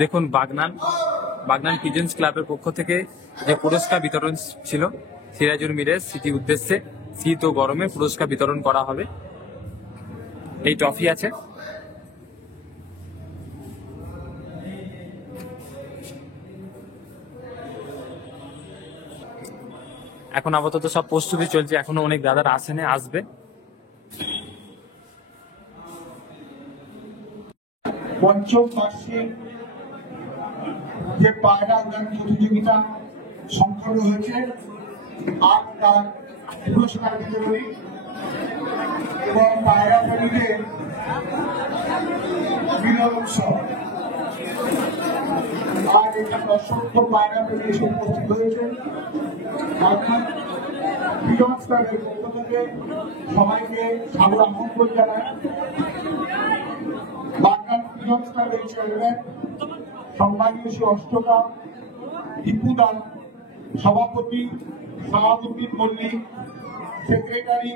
দেখুন, বাগনান পিজেন্স ক্লাবের পক্ষ থেকে যে পুরস্কার বিতরণ ছিল, সিরাজুল মিরের স্মৃতি উদ্দেশ্যে শীত ও গরমে পুরস্কার বিতরণ করা হবে। এই ট্রফি আছে। এখন আপাতত সব প্রস্তুতি চলছে, এখনো অনেক দাদারা আসেনি, আসবে। পঞ্চম বার্ষিক যে পায়রা উড়ান প্রতিযোগিতা সম্পন্ন হয়েছে আর তার পুরস্কার বিতরণী এবং পায়রা প্রেমীদের মিলন উৎসব। আজ এখানে অসংখ্য পায়রা প্রেমী এসে উপস্থিত হয়েছে। পিজন্স ক্লাবের পক্ষ থেকে সবাইকে সাদর আমন্ত্রণ জানায়। বাগনান পিজন্স ক্লাবের চেয়ারম্যান সম্মানীয় শ্রী অষ্টকা দীপুদা, সভাপতি শাহাবুদ্দিন মল্লিক, সেক্রেটারি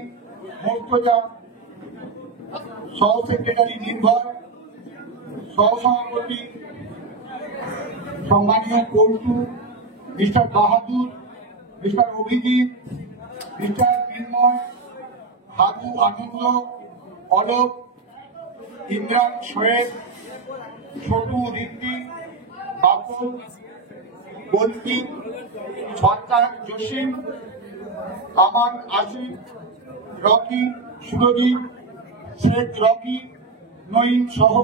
মোর্তজা, সহ সেক্রেটারি নির্ভয়, সহসভাপতি সম্মানীয় পল্টু, মিস্টার বাহাদুর, মিস্টার অভিজিৎ, মিস্টার নির্ময়, হাজু আনন্দ, অলোক, ইমরান শোয়েব, ছোটু ঋত্বিক, বাবুল, বলবি, সরকার জসিম, আমান আসিফ, রকি, সুরজিৎ, শেখ রকি, নঈম সহ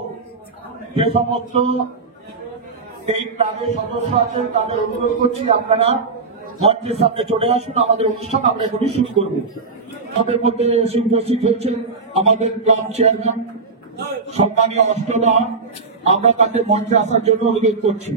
যে সমস্ত এই ক্লাবের সদস্য আছেন তাদের অনুরোধ করছি আপনারা মঞ্চের সামনে চলে আসুন। আমাদের অনুষ্ঠান আমরা এখনই শুরু করব। তাদের মধ্যে এসে উপস্থিত হয়েছেন আমাদের ক্লাব চেয়ারম্যান সম্মানীয় অষ্টদা। আমরা তাকে মঞ্চে আসার জন্য অনুরোধ করছি।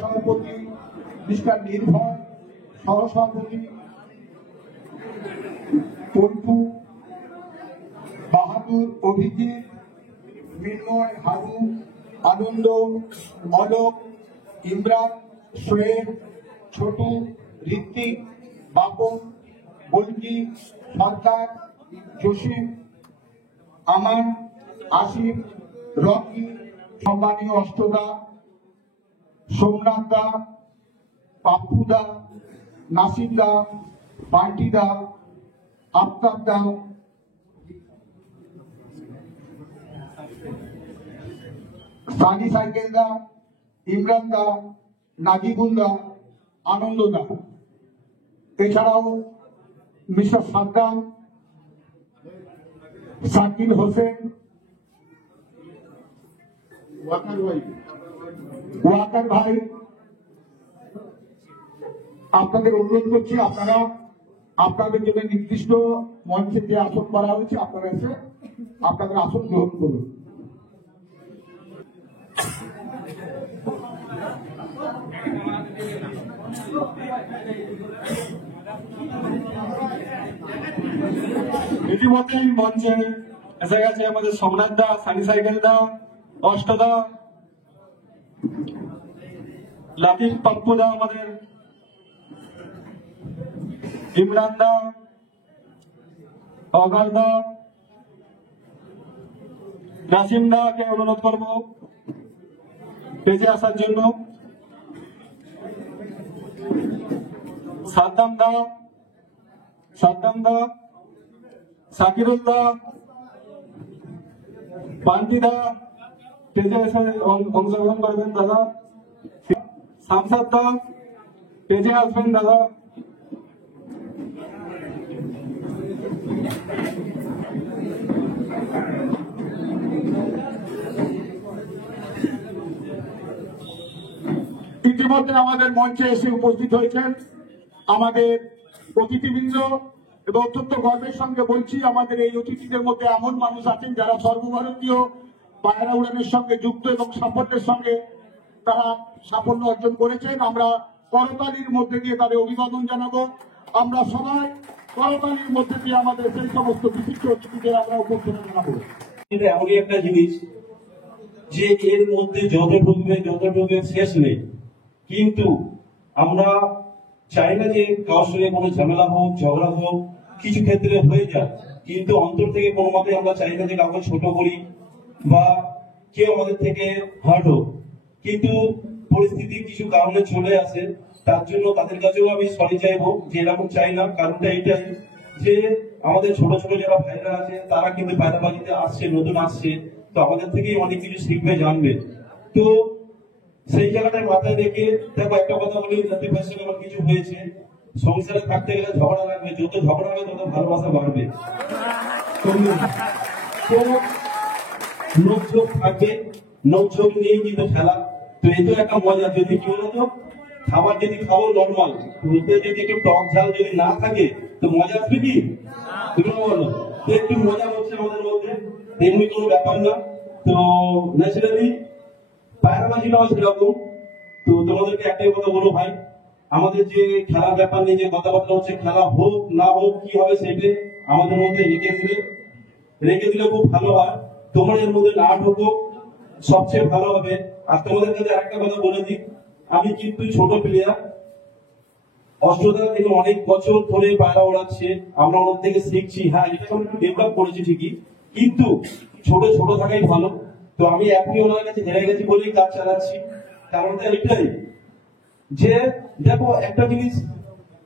সভাপতি মিস্টার নির্ভয়, সহসভাপতি পল্টু, বাহাদুর, অভিজিৎ, মিন্ময়, হারু, আনন্দ, অলোক, ইমরান, শোয়েব, ছোটু, ঋত্বিক, বাপন, বলকি, সরকার, জসিম, আমান, আসিফ, রকি, সম্মানীয় অষ্টদা, সোমনাথ দা, পাপ্পু দা, নাসিম দা, পান্টি দা, আফতাব দা, সানি সাইকেল দা, ইমরান দা, নাজিবুল দা, আনন্দ দা, এছাড়াও মিস্টার সাদ্দাম, সাকিব হোসেন, ওয়াকার ভাই, আপনাদের অনুরোধ করছি আপনারা আপনাদের জন্য নির্দিষ্ট মঞ্চে যে আসন করা হয়েছে আপনারা এসে আপনাদের আসন গ্রহণ করুন। ইতিমধ্যেই মঞ্চে এসে গেছে আমাদের সোমনাথ দা, সানি সাইকেল দা, অষ্টদা, লাতিফ, পাপ্পু দা, আমাদের ইমরান দা, অগার দা, নাসিম দাকে অনুরোধ করব বেঁচে আসার জন্য, সাদ্দাম দা, সাকিরুল দা, পান্টি দা পেজে এসে অংশগ্রহণ করবেন দাদা। শামসাদ দা পেজে আসবেন দাদা। ইতিমধ্যে আমাদের মঞ্চে এসে উপস্থিত হয়েছেন আমাদের অতিথিবৃন্দ এবং অত্যন্ত গর্বের সঙ্গে বলছি, আমাদের এই অতিথিদের মধ্যে এমন মানুষ আছেন যারা সর্বভারতীয় পায়রা উড়ানের সঙ্গে যুক্ত এবং সাফল্যের সঙ্গে তারা সাফল্য অর্জন করেছেন। আমরা করতালির মধ্যে দিয়ে তাদের অভিবাদন জানাবো। আমরা সবাই করতালির মধ্যে দিয়ে আমাদের সেই সমস্ত বিশিষ্ট অতিথিদের আমরা অভ্যর্থনা জানাবো। এটা এমনই একটা জিনিস যে এর মধ্যে যত ঢুকবে শেষ নেই, কিন্তু আমরা চাই না যে কারোর সঙ্গে কোনো ঝামেলা হোক, ঝগড়া হোক, কিছু ক্ষেত্রে হয়ে যায়, কিন্তু অন্তর থেকে কোনো মতে আমরা চাই না যে কাউকে ছোট করি বা কেউ আমাদের থেকে হার্ট হোক। কিন্তু পরিস্থিতি কিছু কারণে চলে আসে, তার জন্য তাদের কাছেও আমি সরি চাইবো যে এরকম চাই না। কারণটা এইটাই যে আমাদের ছোট ছোট যারা ভাইরা আছে তারা কিন্তু পায়রাবাজিতে আসছে, নতুন আসছে, তো আমাদের থেকেই অনেক কিছু শিখবে, জানবে। তো সেই জায়গাটায় মাথায় রেখে দেখো, একটা কথা বলি, জাতীয় ভাইয়ের সঙ্গে আমার কিছু হয়েছে, সংসারে থাকতে গেলে ঝগড়া লাগবে, যত ঝগড়া হবে তত ভালোবাসা বাড়বে। তো নোকঝোক থাকবে, নোকঝোক নিয়েই কিন্তু খেলা। তো এই তো একটা মজা। যদি কি বলতো, খাবার যদি খাবো নর্মাল, যদি একটু টক ঝাল যদি না থাকে তো মজা আসবে কি? তুমি বলো, তো একটু মজা হচ্ছে আমাদের মধ্যে, তেমনি কোনো ব্যাপার না। তো ন্যাচারালি পায়রাবাজিটাও সেরকম। তো তোমাদেরকে একটাই কথা বলো ভাই, আমাদের যে খেলার ব্যাপার নিয়ে যে কথাবার্তা হচ্ছে, খেলা হোক না হোক কি হবে সেটা আমাদের মধ্যে রেখে দিলে খুব ভালো হয়। তোমাদের মধ্যে না ঢোকো, সবচেয়ে ভালো হবে। আর তোমাদের কাছে একটা কথা বলে দিই, আমি কিন্তু ছোট প্লেয়ার, অষ্টদা থেকে অনেক বছর ধরে পায়রা ওড়াচ্ছে, আমরা ওর থেকে শিখছি। হ্যাঁ, এটা আমি একটু ডেভেলপ করেছি ঠিকই, কিন্তু ছোট থাকাই ভালো। তো আমি এখনই ওনার কাছে হেরে গেছি বলেই কাজ চালাচ্ছি। কারণটা এটাই যে দেখো, একটা জিনিস,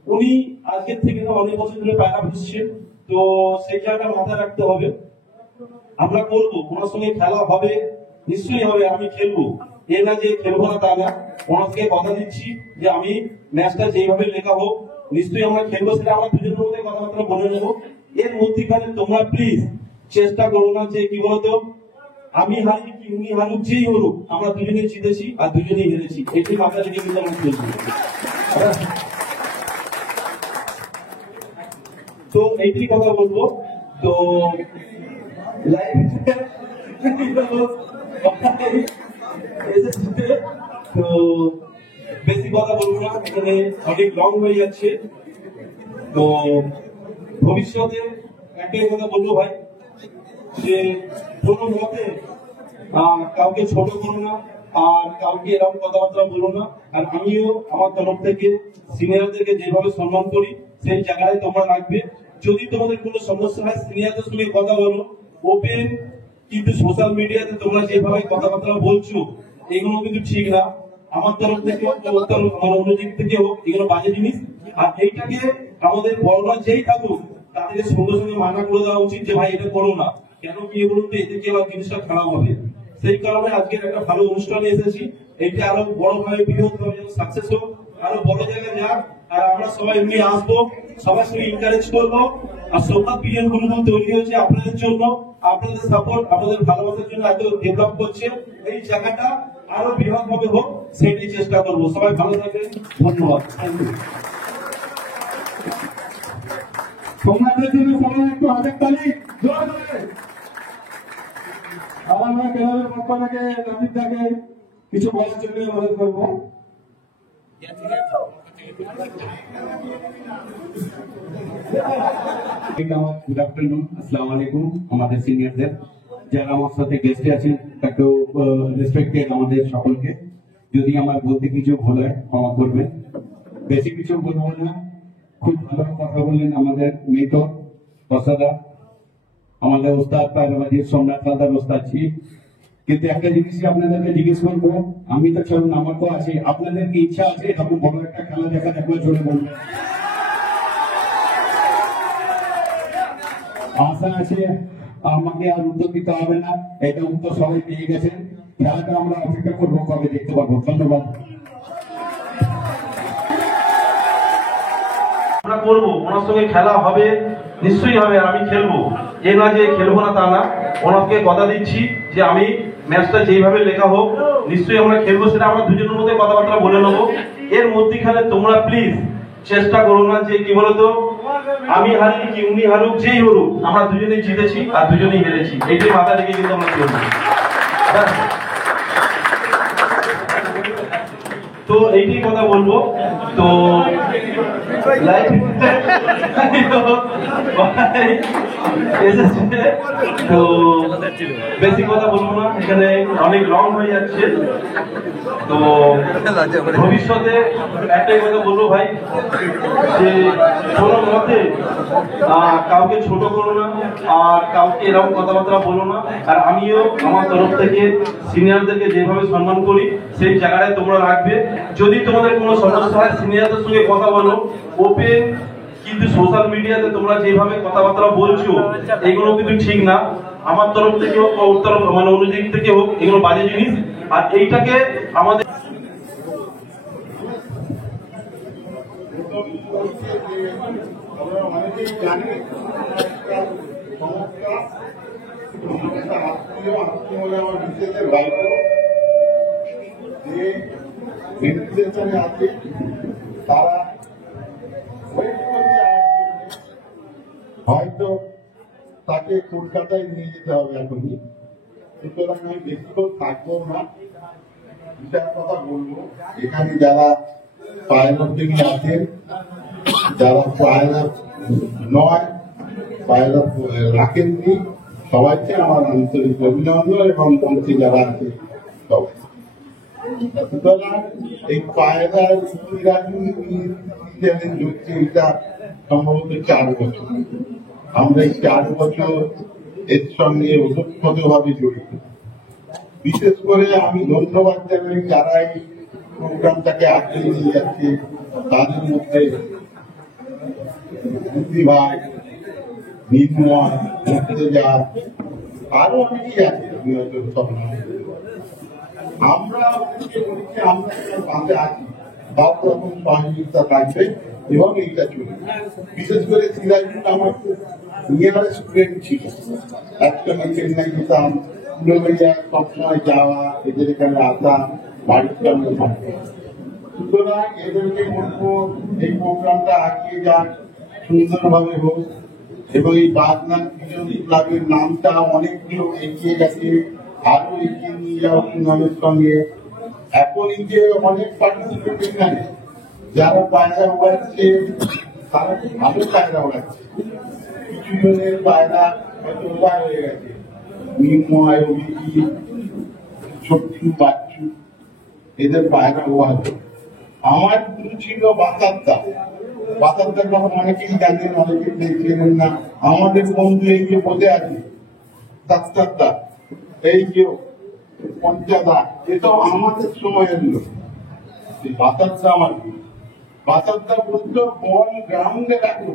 উনি আজকের থেকে অনেক বছর ধরে পায়রা বুঝছেন, তো সেই জায়গাটা মাথায় রাখতে হবে। আমরা করবো, ওনার সঙ্গে খেলা হবে, নিশ্চয়ই হবে, আমি খেলবো, এ না যে খেলবো না তা না। ওনাকে কথা দিচ্ছি যে আমি ম্যাচটা যেইভাবে লেখা হোক নিশ্চয়ই আমরা খেলবো, সেটা আমরা দুজনের মধ্যে কথাবার্তা বলে নেবো। এর মধ্যেখানে তোমরা প্লিজ চেষ্টা করো না যে কি বলতো, আমি হারি কি উনি হারুক, যেই হলুক, আমরা দুজনেই জিতেছি আর দুজনেই হেরেছি, এটি মাথা রেখে কিন্তু আমরা খেলবো। তো এইটি কথা বলবো। তো তো বেশি কথা বলবো না, এখানে অনেক লং হয়ে যাচ্ছে। তো ভবিষ্যতে একটাই কথা বলবো ভাই, যে কোনো মতে কাউকে ছোট করো না, আর কাউকে এরকম কথাবার্তা বলো না। আর আমিও আমার তরফ থেকে সিনিয়রদেরকে যেভাবে সম্মান করি সেই জায়গায় তোমরা রাখবে। যদি তোমাদের কোনো সমস্যা হয় সিনিয়রদের সঙ্গে কথা বলো ওপেন, কিন্তু সোশ্যাল মিডিয়াতে তোমরা যেভাবে কথাবার্তা বলছো এগুলো কিন্তু ঠিক না। আমার তরফ থেকে হোক, আমার অন্য দিক থেকে হোক, এগুলো বাজে জিনিস। আর এইটাকে আমাদের বড়রা যেই থাকুক তাদেরকে সঙ্গে সঙ্গে মানা করে দেওয়া উচিত যে ভাই এটা করো না, কেন কি বলুন তো, এতে কি আবার জিনিসটা খারাপ হবে। সেই কারণে আজকের একটা ভালো অনুষ্ঠানে এসেছি, এইটা আরো বড় ভাবে বৃহৎ ভাবে যেন সাকসেস হোক, আরো বড় জায়গায় যাক। আর আমরা সবাই এমনি আসবো, সবার সঙ্গে এনকারেজ করবো। আর সোমনাথ বিরিয়ানি গ্রুপ তৈরি হয়েছে আপনাদের জন্য, আপনাদের সাপোর্ট, আপনাদের ভালোবাসার জন্য এত ডেভেলপ করছে। এই জায়গাটা আরো বৃহৎ ভাবে হোক, সেটাই চেষ্টা করবো। সবাই ভালো থাকবেন, ধন্যবাদ। Thank you. সোমনাথের জন্য সবাই একটু হাতের তালি জোর করে। আমরা ক্লাবের পক্ষ থেকে নাজিবদাকে কিছু বলার জন্য অনুরোধ করবো। গুড আফটারনুন, আসসালামু আলাইকুম। আমাদের সিনিয়রদের যারা আমার সাথে গেস্টে আছেন একটু রেসপেক্টেড আমাদের সকলকে। যদি আমার বলতে কিছু ভুল হয় ক্ষমা করবেন, বেশি কিছু বলবো না। খুব ভালো কথা বললেন আমাদের মৃত ওস্তাদা, আমাদের ওস্তাদ পায়রাবাজির সোমনাথ দাদার ওস্তাদ ছিল। কিন্তু একটা জিনিসই আপনাদেরকে জিজ্ঞেস করবো, আমি তো চলুন আমার তো আছে, আপনাদের কি ইচ্ছা আছে এরকম বড় একটা খেলা দেখা দেখলে চলে বলবেন? আশা আছে, আমাকে আর উত্তর দিতে হবে না, এটা উত্তর সবাই পেয়ে গেছেন। খেলাটা আমরা অপেক্ষা করবো কবে দেখতে পাবো। ধন্যবাদ। আমরা করবো, ওনার সঙ্গে খেলা হবে, নিশ্চয়ই হবে, আর আমি খেলবো, এ না যে খেলবো না তা না। ওনাকে কথা দিচ্ছি যে আমি ম্যাচটা যেইভাবে লেখা হোক নিশ্চয়ই আমরা খেলবো, সেটা আমরা দুজনের মধ্যে কথাবার্তা বলে নেবো। এর মধ্যেখানে তোমরা প্লিজ চেষ্টা করো না যে কি বলতো আমি হারি কি উনি হারুক যেই হারুক আমরা দুজনেই জিতেছি আর দুজনেই হেরেছি, এইটাই মাথা রেখে কিন্তু আমরা চলবো। তো এইটাই কথা বলবো। তো তো বেশি কথা বলবো না, এখানে অনেক লং হয়ে যাচ্ছে। তো ভবিষ্যতে একটাই কথা বলবো ভাই, যে কোনো মতে কাউকে ছোট করো না আর কাউকে এরকম কথাবার্তা বলো না। আর আমিও আমার তরফ থেকে সিনিয়রদেরকে যেভাবে সম্মান করি সেই জায়গাটায় তোমরা রাখবে। যদি তোমাদের কোনো সমস্যা হয় সিনিয়রদের সঙ্গে কথা বলো ওপেন, কিন্তু সোশ্যাল মিডিয়াতে তোমরা যেভাবে কথাবার্তা বলছো এগুলো কিন্তু ঠিক না। আমার তরফ থেকে হোক বা ওর তরফ মানে অনুযায়ী থেকে হোক, এগুলো বাজে জিনিস। আর এইটাকে আমাদের আমরা অনেকেই জানি সমস্যা আত্মীয় হলে আমার বিশেষের বাইক যে ভেন্টিলেশনে আছে তারা হয়তো তাকে কলকাতায় নিয়ে যেতে হবে এখনই, সুতরাং আমি বেশিক্ষণ থাকবো না। দুটার কথা বলবো, এখানে যারা পাইলট প্রেমী আছেন, যারা পাইলট নয় পাইলট রাখেননি, সবাইকে আমার আন্তরিক অভিনন্দন এবং মন্ত্রী যারা আছে সবাই। সুতরাং এই পায়রার হচ্ছে এটা সম্ভবত 4 বছর। আমরা এই 4 বছর এর সঙ্গে ওতপ্রোতভাবে জড়িত। বিশেষ করে আমি ধন্যবাদ জানাই যারা এই প্রোগ্রামটাকে আগিয়ে নিয়ে যাচ্ছে, তাদের মধ্যে বুদ্ধি ভাই, নির্ময়, মুর্তজা, আরো অনেকেই আছে। আমরা আমরা আছি, সব রকম সহযোগিতা থাকবে এবং এইটা চলবে। বিশেষ করে সিরাজুল আমার নিয়ার স্টুডেন্ট ছিল, একসঙ্গে চেন্নাই যেতাম, সবসময় যাওয়া, এদের এখানে আসা, বাড়ির সঙ্গে থাকবে। সুতরাং এদেরকে বলবো এই প্রোগ্রামটা আগিয়ে যান, সুন্দরভাবে হোক এবং এই বাগনান বিজনী ক্লাবের নামটা অনেকগুলো এগিয়ে গেছে, আরো এগিয়ে নিয়ে যাওয়া নামের সঙ্গে। এখনই যে অনেক পার্টিসিপেন্ট এখানে যারা পায়রা উড়াচ্ছে তারা খুব ভালো পায়রা উড়াচ্ছে। কিছু জনের পায়রা হয়তো উড়া হয়ে গেছে, নির্ময়, অভিজিৎ, ছোট্টু, বাচ্চু, এদের পায়রা উড়াচ্ছে। আমার গুরু ছিল বাতারদা। বাতারদার কথা অনেকেই জানেন, অনেকে চেনেন না। আমাদের বন্ধু এই যে বসে আছে ডাক্তারদা, এই যে পঞ্চাদা, এটাও আমাদের সময়ের লোক। বাতারদা আমার গুরু। বাতারদা বলতো বল গ্রাউন্ডে রাখো,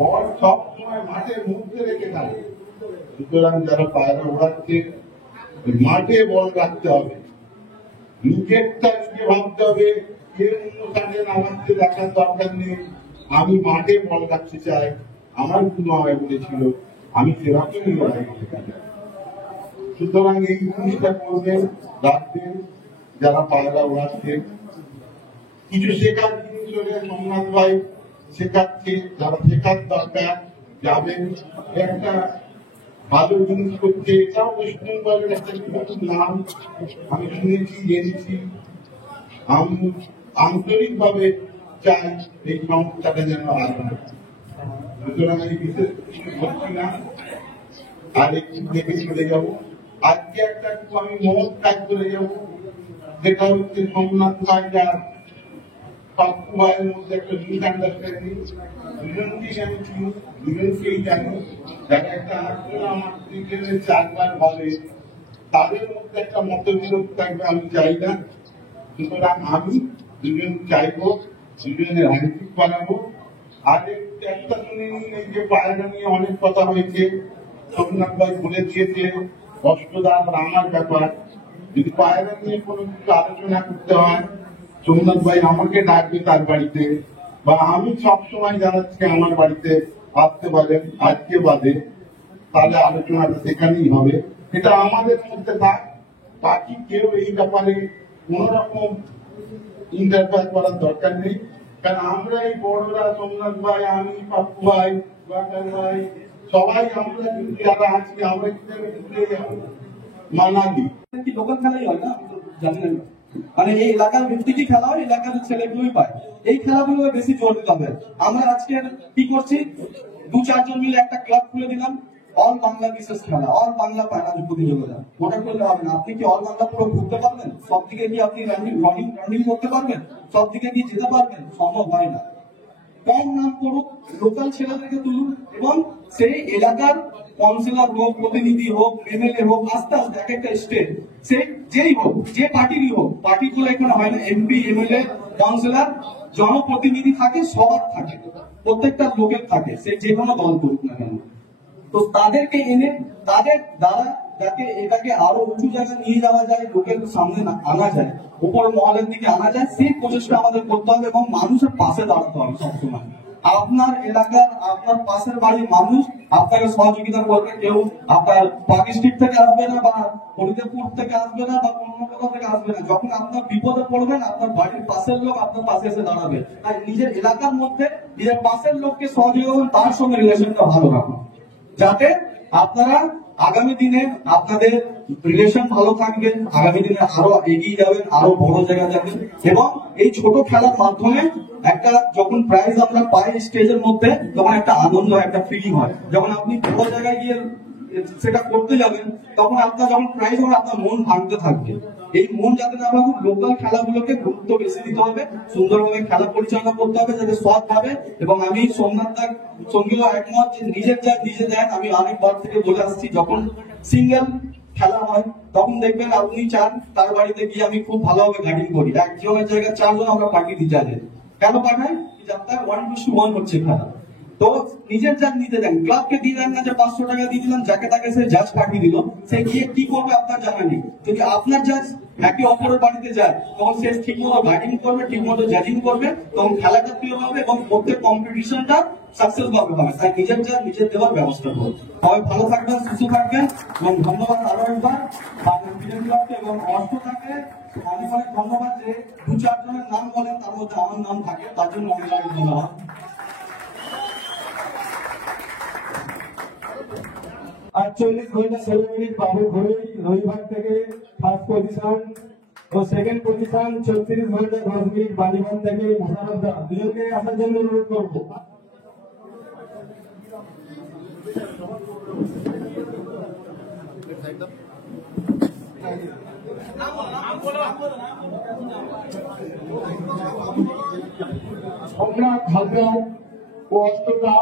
বল সব সময় মাঠের মধ্যে রেখে থাকো। সুতরাং যারা পায়রা ওড়াচ্ছে মাঠে বল রাখতে হবে, নিজেরটা নিজে ভাবতে হবে। কেউ অন্য কাজে নামাচ্ছে দেখার দরকার নেই, আমি মাঠে বল রাখতে চাই। আমার গুরু আমায় বলেছিল, আমি সেরকমই লড়াই করতে চাই। সুতরাং এই জিনিসটা করবেন, রাখবেন। যারা পায়রা ওড়াচ্ছে কিছু শেখার জিনিস হলে সোমনাথ ভাই শেখাচ্ছে, যারা শেখার দরকার যাবেন। একটা ভালো জিনিস করছে, এটাও পশ্চিমবঙ্গের একটা নতুন নাম আমি শুনেছি, জেনেছি। আমি আন্তরিকভাবে চাই এই সংস্থাটা যেন আরো। সুতরাং আমি বিশেষ কিছু বলছি না, আর একটু দেখে চলে যাব। আজকে একটা আমি মহৎ কাজ করে যাব, যেটা হচ্ছে সোমনাথ ভাই আর পাপ্পু ভাইয়ের মধ্যে একটা মিসআন্ডারস্ট্যান্ডিং। দুজনকেই আমি চিনি, দুজনকেই জানি। যারা একটা আন্দোলন আমার দিকে 4 বার বলে, তাদের মধ্যে একটা মতবিরোধ থাকবে, আমি চাই না। সুতরাং আমি দুজন চাইবো, দুজনের হ্যান্ডশিপ বানাবো। আর একটা শুনে নিন, এই যে পায়রা নিয়ে অনেক কথা হয়েছে, সোমনাথ ভাই বলে দিয়েছে কষ্টদার আমার ব্যাপার। যদি পায়রা নিয়ে কোনো কিছু আলোচনা করতে হয়, সোমনাথ ভাই আমাকে ডাকবে তার বাড়িতে, বা আমি সবসময় জানাচ্ছি আমার বাড়িতে আসতে পারেন, আজকে বাদে, তাহলে আলোচনাটা সেখানেই হবে। এটা আমাদের মধ্যে থাক, বাকি কেউ এই ব্যাপারে কোন রকম ইন্টারফেয়ার করার দরকার নেই। কারণ আমরা এই বড়রা, সোমনাথ ভাই, আমি, পাপ্পু ভাই, বাকার ভাই, সবাই আমরা কিন্তু যারা আছি আমরা কিন্তু মানালি কি লোকাল খেলাই হয় না, আমি তো জানি না। মানে এই এলাকার ভিত্তিকই খেলা হয়, এলাকার ছেলেগুলোই পায়। এই খেলাগুলো বেশি জোর দিতে হবে। আমরা আজকে কি করছি, 2-4 জন মিলে একটা ক্লাব খুলে দিলাম, অল বাংলা বিশেষ খেলা, অল বাংলা প্যারাজ প্রতিযোগিতা। ওটা করলে হবে না। আপনি কি অল বাংলা পুরো ঘুরতে পারবেন? সব দিকে কি আপনি রানিং করতে পারবেন? সব দিকে কি যেতে পারবেন? সম্ভব হয় না। কম নাম করুক, লোকাল ছেলেদেরকে তুলুন এবং সেই এলাকার কাউন্সিলর হোক, প্রতিনিধি হোক, এমএলএ হোক, আস্তে আস্তে এক একটা স্টেট, সে যেই হোক, যে পার্টিরই হোক, পার্টিগুলো এখানে হয় না, এমপি, এমএলএ, কাউন্সিলর, জনপ্রতিনিধি থাকে, সবার থাকে, প্রত্যেকটা লোকের থাকে, সে যে কোনো দল করুক না কেন। তো তাদেরকে এনে তাদের দ্বারা যাতে এটাকে আরো উঁচু জায়গায় নিয়ে যাওয়া যায়, লোকের সামনে আনা যায়, উপর মহলের দিকে আনা যায়, সেই প্রচেষ্টা আমাদের করতে হবে এবং মানুষের পাশে দাঁড়াতে হবে সবসময়। আপনার এলাকার, আপনার পাশের বাড়ির মানুষ আপনাকে সহযোগিতা করবে। কেউ আপনার পাকি স্ট্রিট থেকে আসবে না, বা হরিদেবপুর থেকে আসবে না, বা অন্য কোথাও থেকে আসবে না। যখন আপনার বিপদে পড়বেন, আপনার বাড়ির পাশের লোক আপনার পাশে এসে দাঁড়াবে। আর নিজের এলাকার মধ্যে নিজের পাশের লোককে সহযোগিতা করুন, তার সঙ্গে রিলেশনটা ভালো রাখুন, যাতে আপনারা আগামী দিনে আপনাদের রিলেশন ভালো থাকবে, আগামী দিনে আরো এগিয়ে যাবেন, আরো বড় জায়গায় যাবেন। এবং এই ছোট খেলার মাধ্যমে একটা যখন প্রাইজ আমরা পাই স্টেজের মধ্যে, তখন একটা আনন্দ, একটা ফিলিং হয়। যখন আপনি বড় জায়গায় গিয়ে সেটা করতে যাবেন, তখন আপনার যখন প্রাইজ হবে, আপনার মন ভাঙতে থাকবে। এই মন যাতে না ভাঙুক, লোকাল খেলাগুলোকে গুরুত্ব বেশি দিতে হবে, সুন্দরভাবে খেলা পরিচালনা করতে হবে যাতে সৎ ভাবে। এবং আমি সোমনাথ দার সঙ্গেও একমত যে নিজের যা নিজে দেন। আমি অনেকবার থেকে বলে আসছি, যখন সিঙ্গেল খেলা হয় তখন দেখবেন আপনি চান তার বাড়িতে গিয়ে আমি খুব ভালোভাবে গাইডিং করি, একজনের জায়গায় 4 জন আমরা পার্টি দিতে যাই। কেন পাঠাই? যাতে 1:1 হচ্ছে খেলা। তো নিজের যা নিতে দেন, ক্লাবকে দিয়ে দেন না যে 500 টাকা দিয়ে দিলাম, যাকে তাকে সে জাজ পাঠিয়ে দিল, সে গিয়ে কি করবে আপনার জানা নেই। যদি আপনার জাজ একে অপরের বাড়িতে যায়, তখন সে ঠিক মতো গাইডিং করবে, ঠিক মতো জাজিং করবে, তখন খেলাটা প্রিয় হবে এবং প্রত্যেক কম্পিটিশনটা সাকসেস ভাবে হবে। তাই নিজের জাজ নিজের দেওয়ার ব্যবস্থা করুন। সবাই ভালো থাকবেন, সুস্থ থাকবেন এবং ধন্যবাদ আরো একবার এবং অর্থ থাকে অনেক অনেক ধন্যবাদ যে 2-4 জনের নাম বলেন, তার মধ্যে আমার নাম থাকে, তার জন্য অনেক অনেক ধন্যবাদ। 48 ঘন্টা 7 মিনিট বাবু ঘড়ি রবিবার থেকে ফার্স্ট পজিশন ও সেকেন্ড পজিশন 34 ঘন্টা 10 মিনিট বালিগঞ্জ থেকে মোশারফ দা, দুজনকে আসার জন্য অনুরোধ করবো। সম্রাট হালদার ও অষ্টদা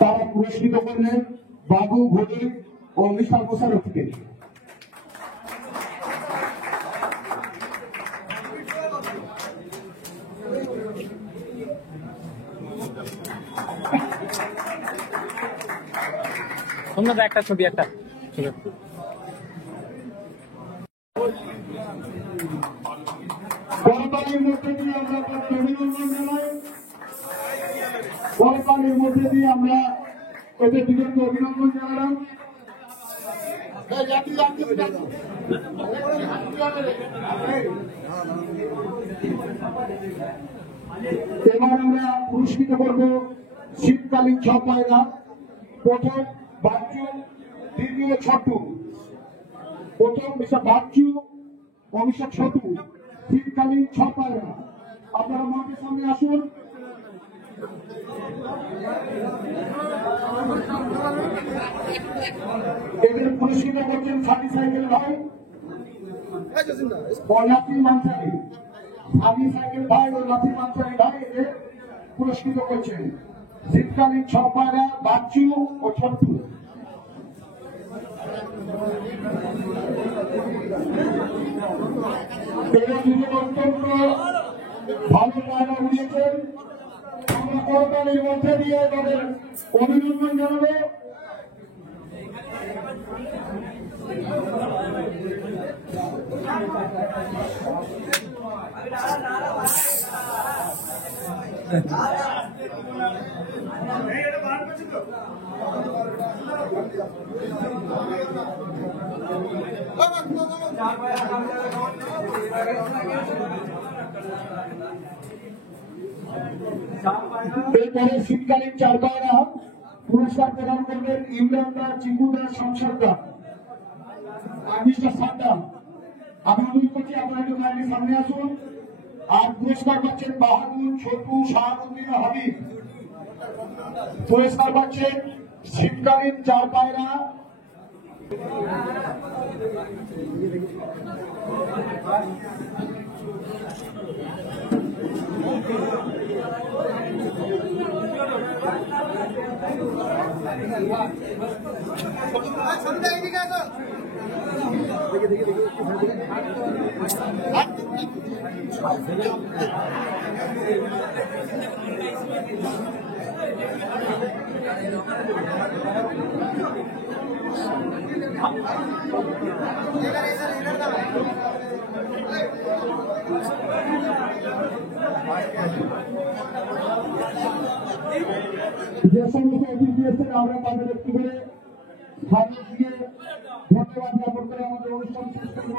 তারা পুরস্কৃত করলেন বাবু ঘড়ি ও মিশাল মোশারফকে। তোমরা একটা ছবি, একটা ছবি। করতালির মধ্যে দিয়ে আমরা তাকে অভিনন্দন জানাই। করতালির মধ্যে দিয়ে আমরা এদের দুজনকে অভিনন্দন জানালাম। এবার আমরা পুরস্কৃত করব শীতকালীন ছপায়রা। প্রথম বাচ্চু, দ্বিতীয় ছোটু। প্রথম মিস্টার বাচ্চু ও মিস্টার ছোটু, শীতকালীন ছপায়রা। আপনারা মাঠের সামনে আসুন। এদের পুরস্কৃত করছেন সাদি সাইকেল ভাই ও লাঠি মানসারি। সাদি সাইকেল ভাই ও লাঠি মানসারি ভাই এদের পুরস্কৃত করছেন। শীতকালীন ছপায়রা বাচ্চু ও ছোটু। এরা দুজন অত্যন্ত ভালো জায়গা উড়িয়েছেন। আমরা করতালির মধ্যে দিয়ে তাদের অভিনন্দন জানাবো। এরপরে শীতকালীন চার পায়রা পুরস্কার প্রদান করবেন ইমরানদা, চিকুদা, সংসদদা আর মিস্টার সাদ্দা। আমি অনুরোধ করছি আপনারা একটু কাইন্ডলি সামনে আসুন। আর পুরস্কার পাচ্ছেন বাহাদুর, ছোটু, শাহাবুদ্দিন, হাবিব। পুরস্কার পাচ্ছেন শীতকালীন চার পায়রা যে সমস্ত অতিথি এসেছেন আমরা তাদের একটু করে সামনে দিয়ে ধন্যবাদ জ্ঞাপন করে আমাদের অনুষ্ঠান শেষ করব।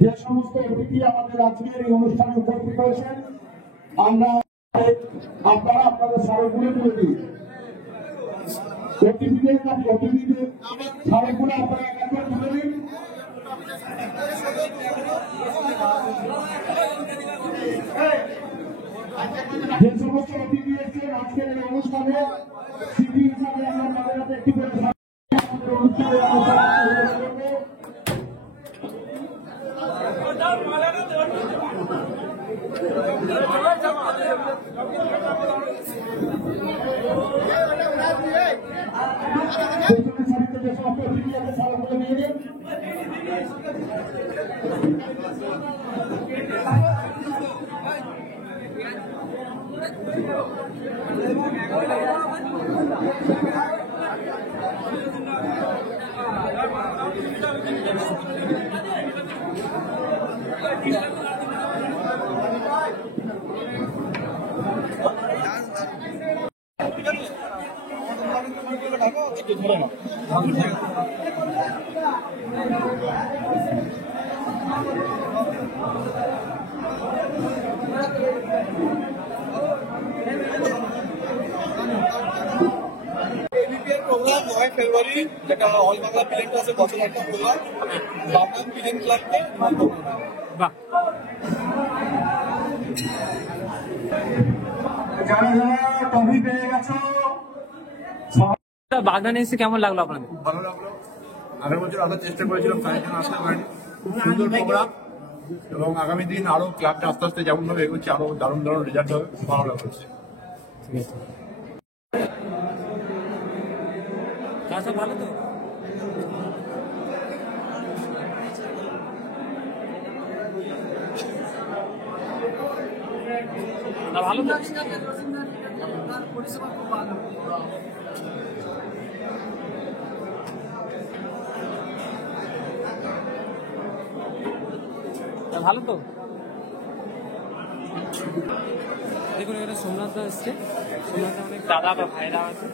যে সমস্ত অতিথি আমাদের আজকের এই অনুষ্ঠানে উপস্থিত হয়েছেন আমরা আপনারা আপনাদের স্মারকগুলো তুলে দিন। অতিথিদের স্মারকগুলো আপনারা একবার তুলে দিন। যে সমস্ত অতিথি এসেছেন আজকের এই অনুষ্ঠানে স্মৃতি হিসাবে আমরা তাদের হাতে একটি করে অনুষ্ঠানে যে সমস্ত অতিথি আছে স্মারকগুলো নিয়ে দিন। এবিপিএল প্রোগ্রাম 9 ফেব্রুয়ারি, যেটা অল বাংলা পিলেন ক্লাসে বছর একটা প্রোগ্রাম, বাগনান পিলেন ক্লাবকে বাহ, যারা যারা ট্রফি পেয়ে গেছো বাগদানে এসে কেমন লাগলো আপনাদের? খুব ভালো লাগলো। আগের বছর আসার চেষ্টা করেছিলাম, তাই জন্য আসতে পারিনি। খুব সুন্দর প্রোগ্রাম, এবং আগামী দিন আরো ক্লাবটা আস্তে আস্তে যেমন ভাবে এগোচ্ছে আরো দারুণ দারুণ রেজাল্ট হবে, খুব ভালো লাগছে। সব ভালো তো? ভালো তো? ভালো তো? দেখুন এখানে সোমনাথ দা এসছে, সোমনাথ অনেক দাদা বা ভাইরা আছে।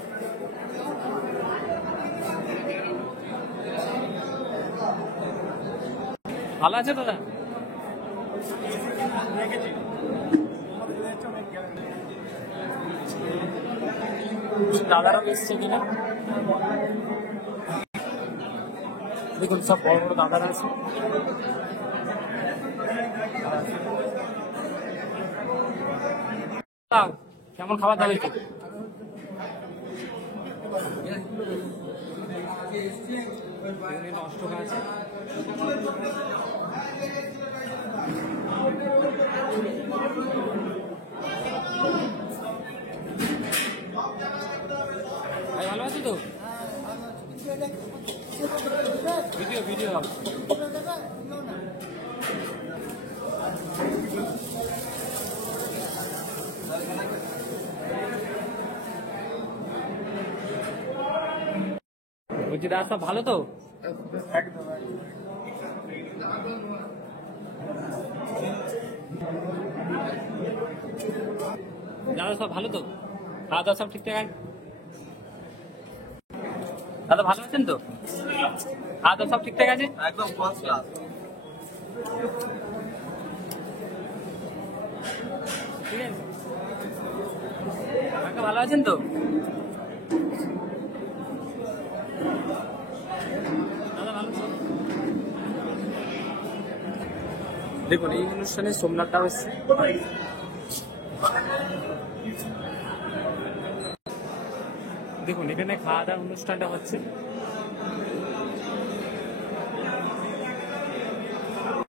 ভালো আছে দাদা? দাদারাও এসছে কিনা দেখুন, সব বড় বড় দাদারা আছে। কেমন খাবার দাবার হয়েছে? অষ্টকা আছে, ভালো আছে তো? ভিডিও ভিডিও বলছি, দাদা সব ভালো তো? দাদা সব ভালো তো? দাদা সব ঠিকঠাক আছে? দাদা ভালো আছেন তো? দাদা সব ঠিকঠাক আছে? একদম ফার্স্ট ক্লাস। ঠিক আছে, কাকা ভালো আছেন তো? দাদা ভালো আছেন? দেখুন এই অনুষ্ঠানে সোমনাথটাও এসছে। দেখুন এখানে খাওয়া দাওয়ার অনুষ্ঠানটা হচ্ছে।